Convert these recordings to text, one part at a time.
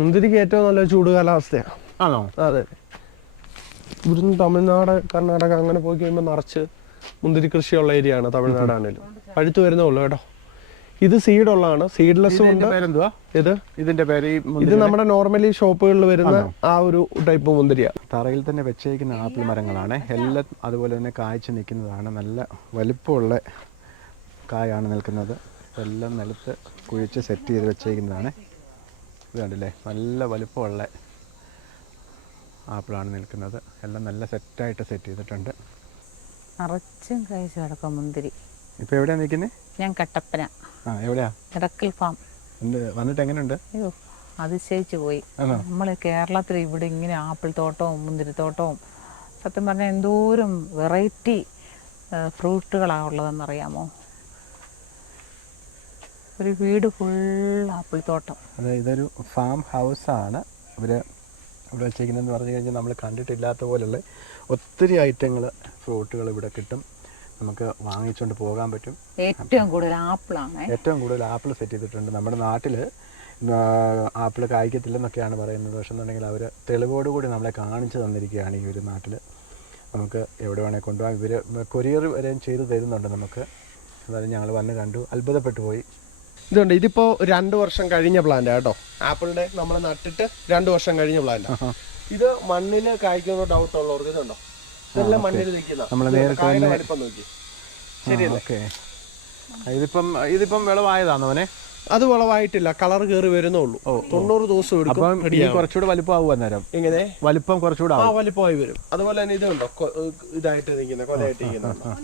മുന്തിരിക്ക് ഏറ്റവും നല്ല ചൂട് കാലാവസ്ഥയാണ്. ആണോ? അതെ. ഇവിടുന്ന് തമിഴ്നാട് കർണാടക അങ്ങനെ പോയി കഴിയുമ്പോൾ നിറച്ച് മുന്തിരി കൃഷിയുള്ള ഏരിയ ആണ് തമിഴ്നാടാണേലും. പഴുത്തു വരുന്നേ ഉള്ളൂ കേട്ടോ. ഇത് സീഡുള്ളതാണ്. സീഡ്ലെസ്സും ഉണ്ട് ഇത്? ഇതിന്റെ പേര് ഇത് നമ്മുടെ നോർമലി ഷോപ്പുകളിൽ വരുന്ന ആ ഒരു ടൈപ്പ് മുന്തിരിയാണ് തറയിൽ തന്നെ വെച്ചേക്കുന്ന ആപ്പിൾ മരങ്ങളാണ്. എല്ലാം അതുപോലെ തന്നെ കായ്ച്ച് നിൽക്കുന്നതാണ്. നല്ല വലിപ്പമുള്ള കായാണ് നിൽക്കുന്നത്. എല്ലാം നിലത്ത് കുഴിച്ച് സെറ്റ് ചെയ്ത് വെച്ചേക്കുന്നതാണ്. ഇത് കണ്ടില്ലേ നല്ല വലുപ്പമുള്ള ആപ്പിളാണ് നിൽക്കുന്നത്. എല്ലാം നല്ല സെറ്റായിട്ട് സെറ്റ് ചെയ്തിട്ടുണ്ട്. നിറച്ചും കഴിച്ചു കിടക്കാം മുന്തിരി. ഇപ്പോൾ എവിടെയാണ് നിൽക്കുന്നത് ഞാൻ കട്ടപ്പന. ആ എവിടെയാ? ഇടക്കൽ ഫാം. വന്നിട്ട് എങ്ങനെയുണ്ട് അയ്യോ അതിശയിച്ചു പോയി? നമ്മൾ കേരളത്തിൽ ഇവിടെ ഇങ്ങനെ ആപ്പിൾ തോട്ടവും മുന്തിരിത്തോട്ടവും സത്യം പറഞ്ഞാൽ എന്തോരം വെറൈറ്റി ഫ്രൂട്ടുകളാണ് ഉള്ളതെന്നറിയാമോ? ഒരു വീട് ഫുൾ ആപ്പിൾ തോട്ടം അതെ ഇതൊരു ഫാം ഹൗസാണ് ഇവർ ഇവിടെ വെച്ചേക്കുന്നതെന്ന് പറഞ്ഞു കഴിഞ്ഞാൽ നമ്മൾ കണ്ടിട്ടില്ലാത്ത പോലുള്ള ഒത്തിരി ഐറ്റങ്ങൾ ഫ്രൂട്ടുകൾ ഇവിടെ കിട്ടും. നമുക്ക് വാങ്ങിച്ചുകൊണ്ട് പോകാൻ പറ്റും. ഏറ്റവും കൂടുതൽ ആപ്പിളാണ്. ഏറ്റവും കൂടുതൽ ആപ്പിൾ സെറ്റ് ചെയ്തിട്ടുണ്ട്. നമ്മുടെ നാട്ടിൽ ആപ്പിൾ കായ്ക്കത്തില്ലെന്നൊക്കെയാണ് പറയുന്നത്. പക്ഷെ എന്നുണ്ടെങ്കിൽ അവർ തെളിവോടുകൂടി നമ്മളെ കാണിച്ചു തന്നിരിക്കുകയാണ് ഈ ഒരു നാട്ടിൽ നമുക്ക് എവിടെ വേണേൽ കൊണ്ടുപോകാം. ഇവർ കൊറിയർ വരെയും ചെയ്ത് തരുന്നുണ്ട് നമുക്ക്. അതായത് ഞങ്ങൾ വന്ന് കണ്ടു. അത്ഭുതപ്പെട്ടു പോയി. ഇതുണ്ട്. ഇതിപ്പോ രണ്ട് വർഷം കഴിഞ്ഞ പ്ലാന്റ് കേട്ടോ. ആപ്പിളിന്റെ നമ്മൾ നട്ടിട്ട് രണ്ട് വർഷം കഴിഞ്ഞ പ്ലാന്റ് ഇത് മണ്ണിൽ കായ്ക്കുന്ന ഡൗട്ട് ഉള്ളവർക്ക് ഇതുണ്ടോ? ഇതെല്ലാം മണ്ണിൽ നിൽക്കുന്ന. വലിപ്പം നോക്കി. ശരിയല്ലേ? ഇതിപ്പം ഇതിപ്പം വിളവായതാണോ അവനെ അത് വളവായിട്ടില്ല. കളർ കയറി വരുന്നേ ഉള്ളൂ. തൊണ്ണൂറ് ദിവസം എടുക്കും. കുറച്ചുകൂടെ വലിപ്പമാവും അന്നേരം? ഇങ്ങനെ വലിപ്പം കുറച്ചുകൂടെ ആ വലിപ്പമായി വരും. അതുപോലെ തന്നെ ഇതുണ്ടോ? ഇതായിട്ട് നിൽക്കുന്ന കൊലയായിട്ട് നിൽക്കുന്ന.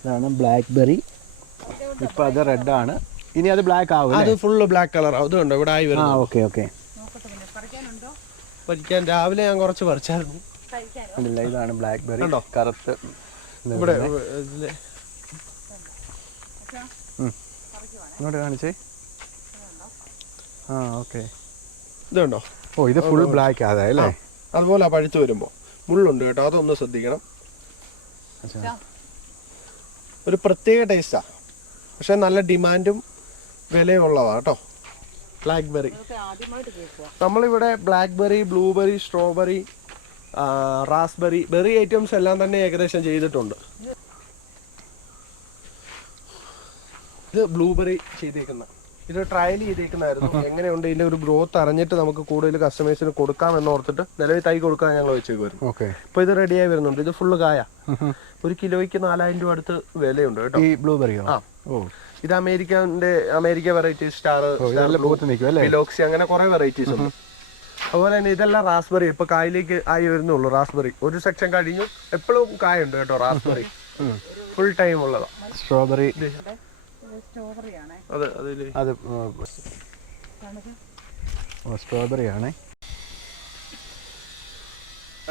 ഇതാണ് ബ്ലാക്ക് ബെറി ഇപ്പം അത് റെഡ് ആണ്. ഇനി അത് ബ്ലാക്ക് ആവും അത് ഫുള്ള് ബ്ലാക്ക് കളർ അതുണ്ടോ ഇവിടെ ആയി ആ വരുന്നു ഓക്കെ ഓക്കെ പറിക്കാൻ. രാവിലെ ഞാൻ കുറച്ച് പറിച്ചായിരുന്നു. ഇതാണ് ബ്ലാക്ക് ബെറി കണ്ടോ? കറുത്ത് ഇവിടെ ഇതിൽ. ഇങ്ങോട്ട് കാണിച്ചേ. ആ ഓക്കെ ഇതുണ്ടോ? ഓ ഇത് ഫുൾ ബ്ലാക്ക് അല്ലേ? അതുപോലെ പഴുത്ത് വരുമ്പോ. മുള്ളുണ്ട് കേട്ടോ അതൊന്ന് ശ്രദ്ധിക്കണം. ഒരു പ്രത്യേക ടേസ്റ്റാ പക്ഷെ നല്ല ഡിമാൻഡും വിലയുള്ളതാ കേട്ടോ. ബ്ലാക്ക് ബെറി നമ്മളിവിടെ blackberry blueberry strawberry raspberry berry items എല്ലാം തന്നെ ഏകദേശം ചെയ്തിട്ടുണ്ട്. ഇത് ബ്ലൂബെറി ചെയ്തേക്കുന്ന. ഇത് ട്രയൽ ചെയ്തേക്കുന്നതായിരുന്നു. എങ്ങനെയുണ്ട് ഇതിന്റെ ഒരു ഗ്രോത്ത് അറിഞ്ഞിട്ട് നമുക്ക് കൂടുതൽ കസ്റ്റമേഴ്സിന് കൊടുക്കാം എന്ന് ഓർത്തിട്ട് നിലവിൽ തൈ കൊടുക്കാൻ ഞങ്ങൾ വെച്ചേക്കുമായിരുന്നു ഓക്കെ ഇപ്പൊ ഇത് റെഡിയായി വരുന്നുണ്ട്. ഇത് ഫുള്ള് കായ. ഒരു കിലോയ്ക്ക് നാലായിരം രൂപ അടുത്ത് വിലയുണ്ട് കേട്ടോ. ഈ ബ്ലൂബെറിയോ ആ. ഇത് അമേരിക്കന്റെ അമേരിക്ക വെറൈറ്റി സ്റ്റാർ അങ്ങനെ കുറെ വെറൈറ്റീസ് ഉണ്ട്. അതുപോലെ തന്നെ ഇതെല്ലാം റാസ്ബെറി ഇപ്പൊ കായലേക്ക് ആയി വരുന്നുള്ളൂ റാസ്ബെറി ഒരു സെക്ഷൻ കഴിഞ്ഞു. എപ്പോഴും കായുണ്ട് കേട്ടോ റാസ്ബെറി ഫുൾ ടൈം ഉള്ളതാ. സ്ട്രോബെറി അത് അതിൽ. അത് ഓ സ്ട്രോബെറി ആണേ.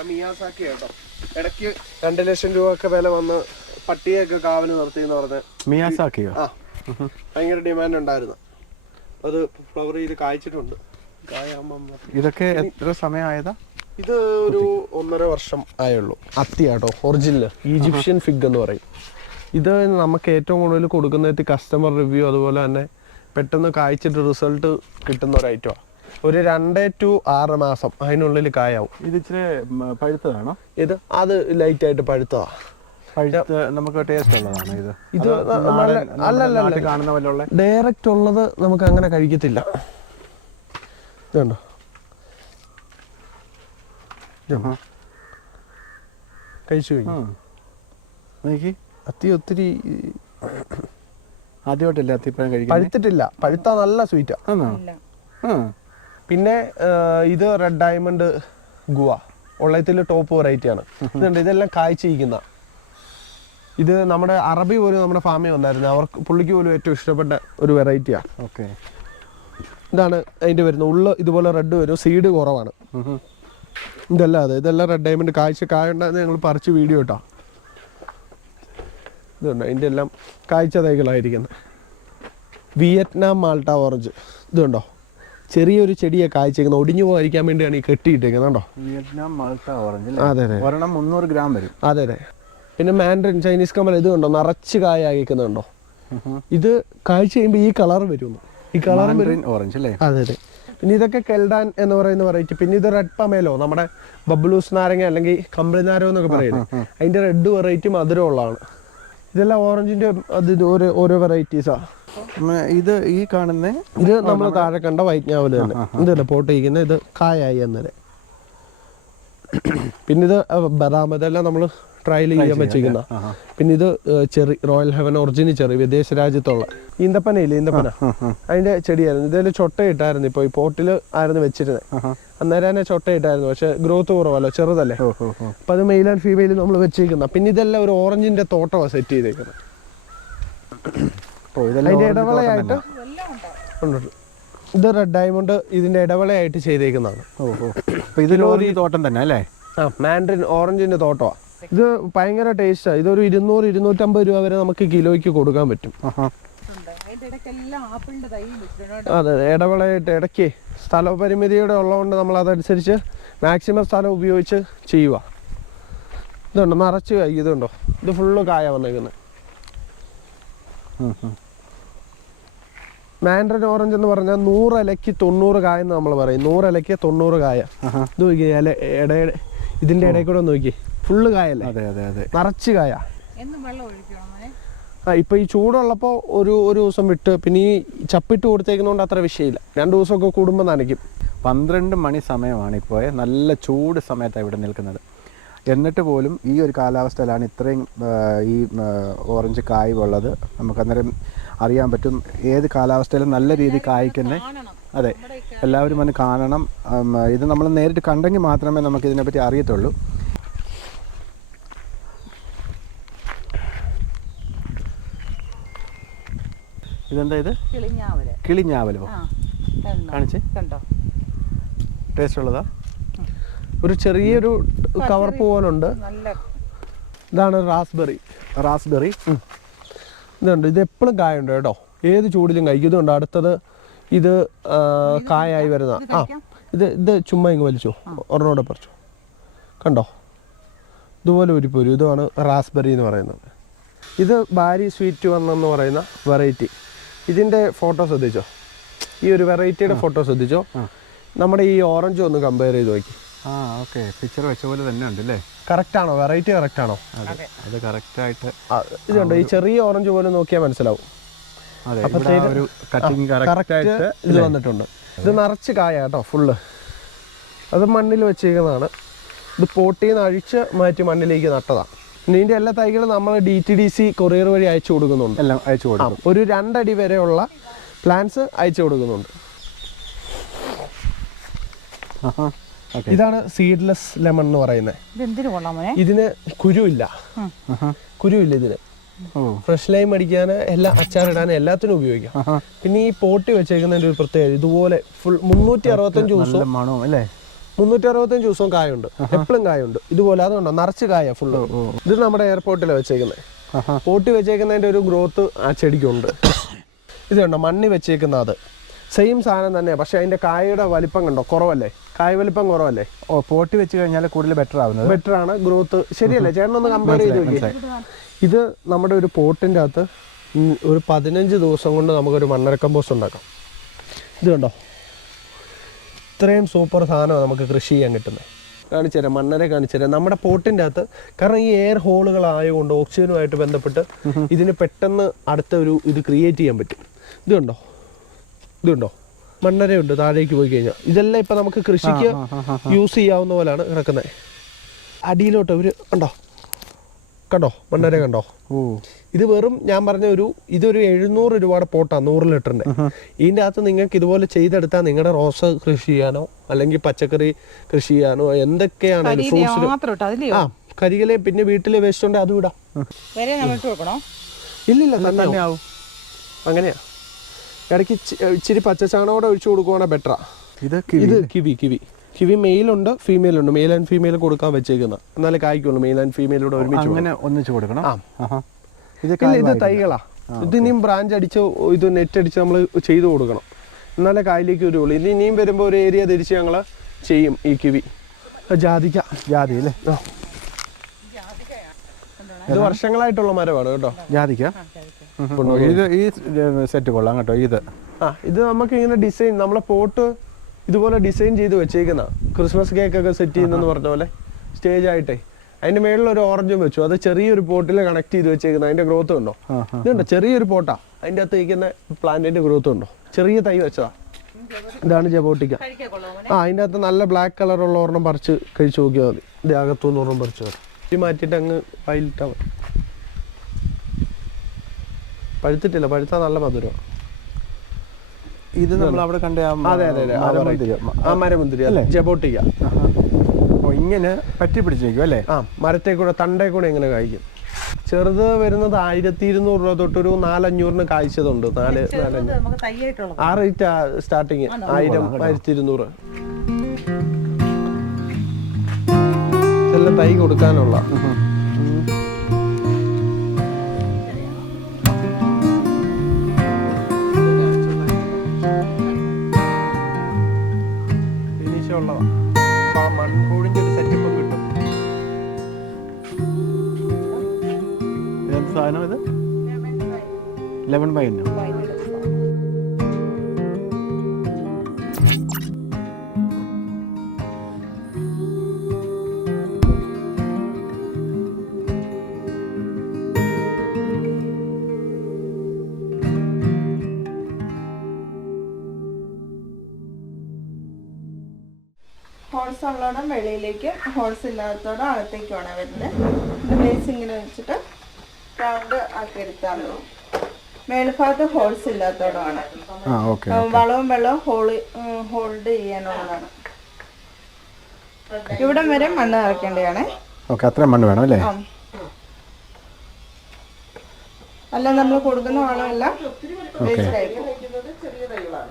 മിയാസാക്കി കേട്ടോ ഇടയ്ക്ക് രണ്ട് ലക്ഷം രൂപ ഒക്കെ വില വന്ന് പട്ടിയൊക്കെ കാവൽ നിർത്തി എന്ന് പറഞ്ഞ് മിയാസാക്കിയോ ആ ഭയങ്കര ഡിമാൻഡ് ഉണ്ടായിരുന്നു അത് ഫ്ലവർ ചെയ്ത് കായ്ച്ചിട്ടുണ്ട്. ഇതൊക്കെ എത്ര സമയമായതാ? ഇത് ഒരു ഒന്നര വർഷം ആയുള്ളൂ. അത്തിയാട്ടോ ഒറിജിനൽ ഈജിപ്ഷ്യൻ ഫിഗ് എന്ന് പറയും. ഇത് നമുക്ക് ഏറ്റവും കൂടുതൽ കൊടുക്കുന്നത് കസ്റ്റമർ റിവ്യൂ അതുപോലെ തന്നെ പെട്ടെന്ന് കായ്ച്ചിട്ട് റിസൾട്ട് കിട്ടുന്ന ഒരു ഐറ്റമാണ് ഒരു രണ്ട് ടു ആറ് മാസം അതിനുള്ളിൽ കായാവും. ഇത് ഇച്ചിരി പഴുത്തതാണോ? ഇത് അത് ലൈറ്റായിട്ട് പഴുത്തതാണ് പഴുത്തതാ. പഴുത്ത് നമുക്ക് ടേസ്റ്റ് ഉള്ളതാണ് ഇത്. ഇത് അല്ലല്ല. കാണുന്ന പോലെ ഡയറക്റ്റ് ഉള്ളത് നമുക്ക് അങ്ങനെ കഴിക്കത്തില്ല. ഇതുണ്ടോ? കഴിച്ചു കഴിഞ്ഞു. അത്തി ഒത്തിരി ആദ്യമായിട്ടല്ല അത്തിപ്പഴം കഴിക്കും പഴുത്തിട്ടില്ല. പഴുത്ത നല്ല സ്വീറ്റാ. പിന്നെ ഇത് റെഡ് ഡയമണ്ട് ഗുവ. ഉള്ളത്തിൽ ടോപ്പ് വെറൈറ്റിയാണ് ഇതുണ്ട്. ഇതെല്ലാം കായ്ച്ചിരിക്കുന്ന ഇത് നമ്മുടെ അറബി പോലും നമ്മുടെ ഫാമിൽ വന്നായിരുന്നു. അവർക്ക് പുള്ളിക്ക് പോലും ഏറ്റവും ഇഷ്ടപ്പെട്ട ഒരു വെറൈറ്റിയാണ് ഓക്കെ. ഇതാണ് അതിന്റെ വരുന്നത്. ഉള്ള ഇതുപോലെ റെഡ് വരും. സീഡ് കുറവാണ്. ഇതല്ല അതെ ഇതെല്ലാം റെഡ് ഡയമണ്ട് കാഴ്ച കായുണ്ടെന്ന് ഞങ്ങൾ പറിച്ച് വീഡിയോ ഇട്ടാ. ഇതുണ്ട്. അതിന്റെ എല്ലാം കാഴ്ച തൈകളായിരിക്കുന്നത് വിയറ്റ്നാം മാൾട്ട ഓറഞ്ച്. ഇതുണ്ടോ? ചെറിയൊരു ചെടിയെ കായ്ച്ചേക്കുന്നത് ഒടിഞ്ഞു പോകാതിരിക്കാൻ വേണ്ടിയാണ് ഈ കെട്ടിയിട്ടേക്കുന്നത് വിയറ്റ്നാം മാൾട്ട ഓറഞ്ച് അതെ അതെ. ഒരെണ്ണം മുന്നൂറ് ഗ്രാം വരും. അതെ അതെ. പിന്നെ മാൻഡറിൻ ചൈനീസ് കമൽ ഇത് കണ്ടോ? നിറച്ച് കായ ആയിരിക്കുന്നുണ്ടോ ഇത് കാഴ്ച ചെയ്യുമ്പോൾ ഈ കളർ വരുന്നു. ഈ കളർ ഓറഞ്ച് അല്ലേ? അതെ അതെ. പിന്നെ ഇതൊക്കെ കെൽഡാൻ എന്ന് പറയുന്ന വെറൈറ്റി പിന്നെ ഇത് റെഡ് പമേലോ നമ്മുടെ ബബ്ലൂസ് നാരങ്ങ അല്ലെങ്കിൽ കമ്പിളി നാരോ എന്നൊക്കെ പറയുന്നത് അതിന്റെ റെഡ് വെറൈറ്റി മധുരം ഉള്ളതാണ് ഇതെല്ലാം ഓറഞ്ചിന്റെ അത് ഇത് ഓരോ ഓരോ വെറൈറ്റീസാ ഉം, ഇത് ഈ കാണുന്ന ഇത് നമ്മൾ താഴെ കണ്ട വൈജ്ഞാവൽ തന്നെ. ഇതല്ലേ പോട്ട് ഇരിക്കുന്ന ഇത് കായായി എന്നല്ലേ. പിന്നെ ഇത് ബദാം ഇതെല്ലാം നമ്മൾ ട്രയൽ ചെയ്യാൻ വെച്ചിരിക്കുന്ന. പിന്നെ ഇത് ചെറിയ cherry royal heaven original cherry വിദേശ രാജ്യത്തുള്ള. ഈന്തപ്പനയില്ലേ ഈന്തപ്പന? അതിന്റെ ചെടിയായിരുന്നു. ഇതിൽ ചൊട്ടയിട്ടായിരുന്നു ഇപ്പോൾ ഈ പോട്ടിൽ ആയിരുന്നു വെച്ചിരുന്നത് അന്നേരം തന്നെ ചൊട്ടയിട്ടായിരുന്നു പക്ഷെ ഗ്രോത്ത് കുറവല്ലോ ചെറുതല്ലേ? അപ്പൊ അത് മെയിൽ ആൻഡ് ഫീമെയിൽ നമ്മൾ വെച്ചിരിക്കുന്ന. പിന്നെ ഇതെല്ലാം ഒരു ഓറഞ്ചിന്റെ തോട്ടമാണ് സെറ്റ് ചെയ്തേക്കുന്നത് അതിന്റെ ഇടവളയായിട്ട് ഉണ്ട്. ഇത് റെഡ് ഡയമണ്ട് ഇതിന്റെ ഇടവേളയായിട്ട് ചെയ്തേക്കുന്നതാണ്. ഓഹോ ഓ. അപ്പൊ ഇത് ലോറി തോട്ടം തന്നെ അല്ലേ? ആ മാൻഡ്രിൻ ഓറഞ്ചിന്റെ തോട്ടമാണ് ഇത് ഭയങ്കര ടേസ്റ്റാണ് ഇതൊരു ഇരുന്നൂറ് ഇരുന്നൂറ്റമ്പത് രൂപ വരെ നമുക്ക് കിലോയ്ക്ക് കൊടുക്കാൻ പറ്റും. അതെ അതെ. ഇടവേളയായിട്ട് ഇടയ്ക്ക് സ്ഥലപരിമിതിയുടെ ഉള്ളതുകൊണ്ട് നമ്മൾ അതനുസരിച്ച് മാക്സിമം സ്ഥലം ഉപയോഗിച്ച് ചെയ്യുക ഇതുണ്ടോ? നിറച്ച് കായ് ഇതുണ്ടോ? ഇത് ഫുള്ള് കായ വന്നേക്കുന്നത് മാൻഡ്രൻ. ഓറഞ്ച് എന്ന് പറഞ്ഞാൽ നൂറ് ഇലയ്ക്ക് തൊണ്ണൂറ് കായ എന്ന് നമ്മൾ പറയും. നൂറ് ഇലയ്ക്ക് തൊണ്ണൂറ് കായ. ഇത് നോക്കി ഇല ഇടയുടെ ഇതിന്റെ ഇടയിൽ കൂടെ നോക്കി ഫുള്ള് കായല്ലേ? അതെ അതെ അതെ. നിറച്ച് കായ. എന്നും വെള്ളം ഒഴിക്കണം ആ ഇപ്പൊ ഈ ചൂടുള്ളപ്പോ ഒരു ഒരു ദിവസം വിട്ട് പിന്നെ ഈ ചപ്പിട്ട് കൊടുത്തേക്കുന്നതുകൊണ്ട് അത്ര വിഷയമില്ല. രണ്ടു ദിവസമൊക്കെ കൂടുമ്പോൾ നനയ്ക്കും. പന്ത്രണ്ട് മണി സമയമാണ് ഇപ്പോൾ നല്ല ചൂട് സമയത്താണ് ഇവിടെ നിൽക്കുന്നത്. എന്നിട്ട് പോലും ഈ ഒരു കാലാവസ്ഥയിലാണ് ഇത്രയും ഈ ഓറഞ്ച് കായ് ഉള്ളത്. നമുക്ക് അന്നേരം അറിയാൻ പറ്റും ഏത് കാലാവസ്ഥയിലും നല്ല രീതിയിൽ കായ്ക്കുന്നേ. അതെ. എല്ലാവരും വന്ന് കാണണം. ഇത് നമ്മൾ നേരിട്ട് കണ്ടെങ്കിൽ മാത്രമേ നമുക്ക് ഇതിനെപ്പറ്റി അറിയത്തുള്ളൂ. ഇതെന്താ ഇത്? കിളിഞ്ഞാവൽ. കാണിച്ചേ. കണ്ടോ? ടേസ്റ്റ് ഉള്ളതാ? ഒരു ചെറിയൊരു കവർ പോലുണ്ട്. ഇതാണ് റാസ്ബെറി റാസ്ബെറി ഇതുണ്ട്. ഇത് എപ്പോഴും കായുണ്ട് കേട്ടോ. ഏത് ചൂടിലും കഴിക്കും ഇതുണ്ട്. അടുത്തത് ഇത് കായായി വരുന്ന ആ ഇത് ഇത് ചുമ്മാ ഇങ്ങ് വലിച്ചോ. ഒരെണ്ണോടെ പറിച്ചു. കണ്ടോ? ഇതുപോലെ ഒരു പൊരു ഇതാണ് റാസ്ബെറി എന്ന് പറയുന്നത്. ഇത് ബാരി സ്വീറ്റ് വന്നെന്ന് പറയുന്ന വെറൈറ്റി ഇതിന്റെ ഫോട്ടോ ശ്രദ്ധിച്ചോ? ഈ ഒരു വെറൈറ്റിയുടെ ഫോട്ടോ ശ്രദ്ധിച്ചോ? നമ്മുടെ ഈ ഓറഞ്ച് ഒന്ന് കമ്പയർ ചെയ്ത് നോക്കി. ആ ഓക്കെ പിക്ചർ വെച്ച പോലെ തന്നെ ഉണ്ട് അല്ലേ കറക്റ്റ് ആണോ? വെറൈറ്റി കറക്റ്റ് ആണോ? അതെ. കറക്റ്റ് ആയിട്ട് ഇതുണ്ടോ ഈ ചെറിയ ഓറഞ്ച് പോലെ നോക്കിയാൽ മനസ്സിലാവും. ഒരു കട്ടിങ് കറക്റ്റ് കറക്റ്റായിട്ട് ഇത് വന്നിട്ടുണ്ട്. ഇത് നിറച്ച് കായ കേട്ടോ ഫുള്ള് അത് മണ്ണിൽ വെച്ചേക്കുന്നതാണ് ഇത് പോട്ടിന്ന് അഴിച്ച് മാറ്റി മണ്ണിലേക്ക് നട്ടതാണ് ഇതിന്റെ എല്ലാ തൈകളും നമ്മൾ D T D C courier വഴി അയച്ചു കൊടുക്കുന്നുണ്ട്. എല്ലാം അയച്ചു കൊടുക്കാം. ഒരു രണ്ടടി വരെയുള്ള പ്ലാന്റ്സ് അയച്ചു കൊടുക്കുന്നുണ്ട്. ഇതാണ് സീഡ്ലെസ് ലെമൺ എന്ന് പറയുന്നത് ഇതിന് കുരുവില്ല. കുരുവില്ല ഇതിന്. ഓ. ഫ്രഷ് ലൈം അടിക്കാൻ എല്ലാം അച്ചാറിടാൻ എല്ലാത്തിനും ഉപയോഗിക്കാം. പിന്നെ ഈ പോട്ടി വെച്ചേക്കുന്നതിന്റെ ഒരു പ്രത്യേകത ഇതുപോലെ ഫുൾ മുന്നൂറ്റി അറുപത്തഞ്ച് ദിവസം നല്ല മണവും അല്ലേ? മുന്നൂറ്റി അറുപത്തഞ്ച് ദിവസവും കായുണ്ട്. എപ്പോഴും കായുണ്ട്. ഇതുപോലെ അതുകൊണ്ടോ നിറച്ച് കായ ഫുള്ള് ഇത് നമ്മുടെ എയർപോർട്ടിലാണ് വെച്ചേക്കുന്നത് പോട്ടി വെച്ചേക്കുന്നതിന്റെ ഒരു ഗ്രോത്ത് ആ ചെടിക്കുണ്ട്. ഇത് കണ്ടോ? മണ്ണി വെച്ചേക്കുന്ന അത്. സെയിം സാധനം തന്നെയാണ് പക്ഷെ അതിന്റെ കായയുടെ വലിപ്പം കണ്ടോ? കുറവല്ലേ? കായ വലിപ്പം കുറവല്ലേ? ഓ പോട്ടി വെച്ച് കഴിഞ്ഞാൽ കൂടുതൽ ബെറ്റർ ആവുന്നത്. ബെറ്റർ ആണ്. ഗ്രോത്ത് ശരിയല്ലേ? ചേട്ടനൊന്ന് കമ്പയർ ചെയ്ത് ഇത് നമ്മുടെ ഒരു പോട്ടിന്റെ അകത്ത് ഒരു പതിനഞ്ച് ദിവസം കൊണ്ട് നമുക്കൊരു മണ്ണര കമ്പോസ്റ്റ് ഉണ്ടാക്കാം. ഇത് കണ്ടോ? ഇത്രയും സൂപ്പർ സാധനമാണ് നമുക്ക് കൃഷി ചെയ്യാൻ കിട്ടുന്നത്. കാണിച്ചു തരാം മണ്ണര കാണിച്ചു തരാം. നമ്മുടെ പോട്ടിന്റെ അകത്ത് കാരണം ഈ എയർ ഹോളുകളായതുകൊണ്ട് ഓക്സിജനുമായിട്ട് ബന്ധപ്പെട്ട് ഇതിന് പെട്ടെന്ന് അടുത്ത ഒരു ഇത് ക്രിയേറ്റ് ചെയ്യാൻ പറ്റും. ഇതുണ്ടോ ഇതുണ്ടോ മണ്ണരയുണ്ട് താഴേക്ക് പോയി കഴിഞ്ഞാൽ. ഇതെല്ലാം ഇപ്പം നമുക്ക് കൃഷിക്ക് യൂസ് ചെയ്യാവുന്ന പോലെയാണ് കിടക്കുന്നത്. അടിയിലോട്ട് ഒരു കണ്ടോ? കണ്ടോ? മണ്ണര കണ്ടോ? ഇത് വെറും ഞാൻ പറഞ്ഞ ഒരു ഇതൊരു എഴുന്നൂറ് രൂപയുടെ പോട്ടാ നൂറ് ലിറ്ററിന്റെ ഇതിന്റെ അകത്ത് നിങ്ങൾക്ക് ഇതുപോലെ ചെയ്തെടുത്താൽ നിങ്ങളുടെ റോസ് കൃഷി ചെയ്യാനോ അല്ലെങ്കിൽ പച്ചക്കറി കൃഷി ചെയ്യാനോ എന്തൊക്കെയാണ് കരികലെ ആ പിന്നെ വീട്ടിലെ വേസ്റ്റ് ഉണ്ട് അതും ഇടാം. നമ്മൾ ഇട്ട് വെക്കണോ ഇല്ലില്ല തന്നെ തന്നെ ആവും അങ്ങനെയാ. ഇടയ്ക്ക് ഇച്ചി- ഇച്ചിരി പച്ചച്ചാണോടെ ഒഴിച്ചു കൊടുക്കുവാണെ ബെറ്ററാ ഇത് കിവി കിവി. കിവി മെയിൽ ഉണ്ട് ഫീമെയിൽ ഉണ്ട്. മെയിൽ ആൻഡ് ഫീമെയിൽ കൊടുക്കാൻ വെച്ചേക്കുന്ന. എന്നാലേ കായ്ക്കുള്ളൂ. മെയിൽ ആൻഡ് ഫീമെയിലൂടെ ഒരുമിച്ച് അങ്ങനെ ഒന്നിച്ച് കൊടുക്കണം. ആ. ഇത് ഇല്ല ഇത് തൈകളാ. ഇത് ഇനിയും ബ്രാഞ്ച് അടിച്ച് ഇത് നെറ്റ് അടിച്ച് നമ്മൾ ചെയ്തു കൊടുക്കണം. എന്നാലേ കായലേക്ക് വരുള്ളൂ. ഇത് ഇനിയും വരുമ്പോൾ ഒരു ഏരിയ തിരിച്ച് ഞങ്ങൾ ചെയ്യും ഈ കിവി. ജാതിക്ക. ജാതി അല്ലേ? ഇത് വർഷങ്ങളായിട്ടുള്ള മരമാണ് കേട്ടോ. ജാതിക്ക? ഇത് ഈ സെറ്റ് കൊള്ളാം കേട്ടോ. ഇത്. ആ ഇത് നമുക്ക് ഇങ്ങനെ ഡിസൈൻ നമ്മളെ പോട്ട് ഇതുപോലെ ഡിസൈൻ ചെയ്ത് വെച്ചേക്കുന്ന. ക്രിസ്മസ് കേക്ക് ഒക്കെ സെറ്റ് ചെയ്യുന്നെന്ന് പറഞ്ഞ പോലെ സ്റ്റേജ് ആയിട്ടേ. അതിന്റെ മേളിൽ ഒരു ഓറഞ്ചും വെച്ചു. അത് ചെറിയൊരു പോട്ടിൽ കണക്ട് ചെയ്ത് വെച്ചേക്കുന്ന. അതിന്റെ ഗ്രോത്ത് ഉണ്ടോ. ഇതുണ്ടോ? ചെറിയൊരു പോട്ടാ. അതിന്റെ അകത്ത് ഇരിക്കുന്ന പ്ലാന്റിന്റെ ഗ്രോത്ത് ഉണ്ടോ ചെറിയ തൈ വെച്ചതാ. ഇതാണ് ജബോട്ടിക്ക. ആ അതിന്റെ അകത്ത് നല്ല ബ്ലാക്ക് കളറുള്ള ഒരെണ്ണം പറിച്ച് കഴിച്ചു നോക്കിയാൽ മതി. ഇത് അകത്തുനിന്ന് ഒരെണ്ണം പറിച്ചു മതി മാറ്റിട്ട് മാറ്റിയിട്ട് അങ്ങ് മതി. പഴുത്തിട്ടില്ല. പഴുത്താൽ നല്ല മധുരമാണ് ഇത് നമ്മൾ അവിടെ കണ്ട അതെ അതെ അതെ. ആ മരമുന്തിരി. അല്ലേ? ജബോട്ടിക്ക. ഓ ഇങ്ങനെ പറ്റി പിടിച്ചിരിക്കും അല്ലേ? ആ മരത്തെ കൂടെ തണ്ടേ കൂടെ ഇങ്ങനെ കായ്ക്കും. ചെറുത് വരുന്നത് ആയിരത്തി ഇരുന്നൂറ് രൂപ തൊട്ടൊരു നാലഞ്ഞൂറിന് കായ്ച്ചതുണ്ട്. നാല് ആ റേറ്റ് സ്റ്റാർട്ടിങ്. ആയിരം ആയിരത്തി ഇരുന്നൂറ് തൈ കൊടുക്കാനുള്ള ലെമൺ ബൈ ഹോൾസ് ഉള്ളോടം വെളിയിലേക്ക് ഹോൾസ് ഇല്ലാത്തതോടെ അകത്തേക്കുമാണ് വരുന്നത്. ബേസ് ഇങ്ങനെ വെച്ചിട്ട് റൗണ്ട് ആക്കി എടുത്താൽ മതി. മേൽഭാഗത്ത് ഹോൾസ് ആ ഓക്കെ വളവും വെള്ളവും ഹോൾ ഹോൾഡ് ചെയ്യാനുള്ളതാണ്. ഇവിടം വരെ മണ്ണ് നിറയ്ക്കേണ്ടതാണ്. ഓക്കെ അത്രയും മണ്ണ് വേണം അല്ലേ? അല്ല നമ്മൾ കൊടുക്കുന്ന വളമെല്ലാം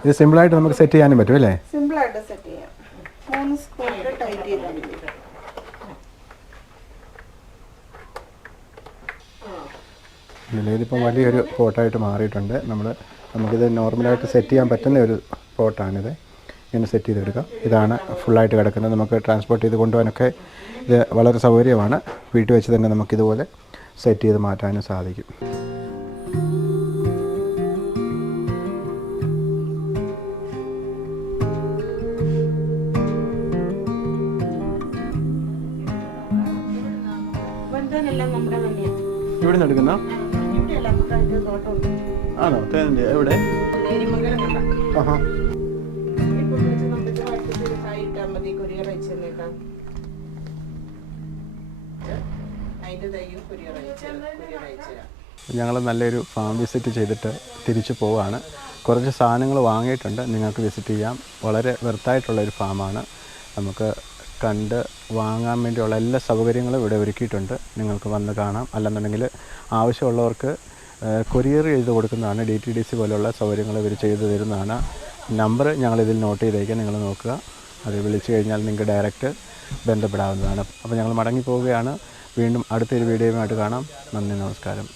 ഇത് സിമ്പിളായിട്ട് നമുക്ക് സെറ്റ് ചെയ്യാനും പറ്റും അല്ലേ? സിമ്പിൾ ആയിട്ട് സെറ്റ് ചെയ്യാം. മൂന്ന് ടൈറ്റ് ചെയ്താൽ മതി ഇല്ല, ഇതിപ്പം വലിയൊരു പോട്ടായിട്ട് മാറിയിട്ടുണ്ട്. നമ്മൾ നമുക്കിത് നോർമലായിട്ട് സെറ്റ് ചെയ്യാൻ പറ്റുന്ന ഒരു പോട്ടാണിത്. ഇങ്ങനെ സെറ്റ് ചെയ്തെടുക്കാം ഇതാണ് ഫുള്ളായിട്ട് കിടക്കുന്നത്. നമുക്ക് ട്രാൻസ്പോർട്ട് ചെയ്ത് കൊണ്ടുപോകാനൊക്കെ ഇത് വളരെ സൗകര്യമാണ്. വീട്ടിൽ വെച്ച് തന്നെ നമുക്കിതുപോലെ സെറ്റ് ചെയ്ത് മാറ്റാനും സാധിക്കും. ആണോ? തേനിന്റെ എവിടെ? ഞങ്ങൾ നല്ലൊരു ഫാം വിസിറ്റ് ചെയ്തിട്ട് തിരിച്ചു പോവാണ്. കുറച്ച് സാധനങ്ങൾ വാങ്ങിയിട്ടുണ്ട്. നിങ്ങൾക്ക് വിസിറ്റ് ചെയ്യാം. വളരെ വെർത്തായിട്ടുള്ള ഒരു ഫാമാണ് നമുക്ക് കണ്ട് വാങ്ങാൻ വേണ്ടിയുള്ള എല്ലാ സൗകര്യങ്ങളും ഇവിടെ ഒരുക്കിയിട്ടുണ്ട്. നിങ്ങൾക്ക് വന്ന് കാണാം. അല്ലെന്നുണ്ടെങ്കിൽ ആവശ്യമുള്ളവർക്ക് കൊറിയർ ചെയ്ത് കൊടുക്കുന്നതാണ് ഡി ടി ഡി സി പോലുള്ള സൗകര്യങ്ങൾ ഇവർ ചെയ്തു തരുന്നതാണ്. നമ്പർ ഞങ്ങളിതിൽ നോട്ട് ചെയ്തേക്കാം നിങ്ങൾ നോക്കുക. അത് വിളിച്ചു കഴിഞ്ഞാൽ നിങ്ങൾക്ക് ഡയറക്റ്റ് ബന്ധപ്പെടാവുന്നതാണ്. അപ്പോൾ ഞങ്ങൾ മടങ്ങി പോവുകയാണ്. വീണ്ടും അടുത്തൊരു വീഡിയോയുമായിട്ട് കാണാം. നന്ദി നമസ്കാരം.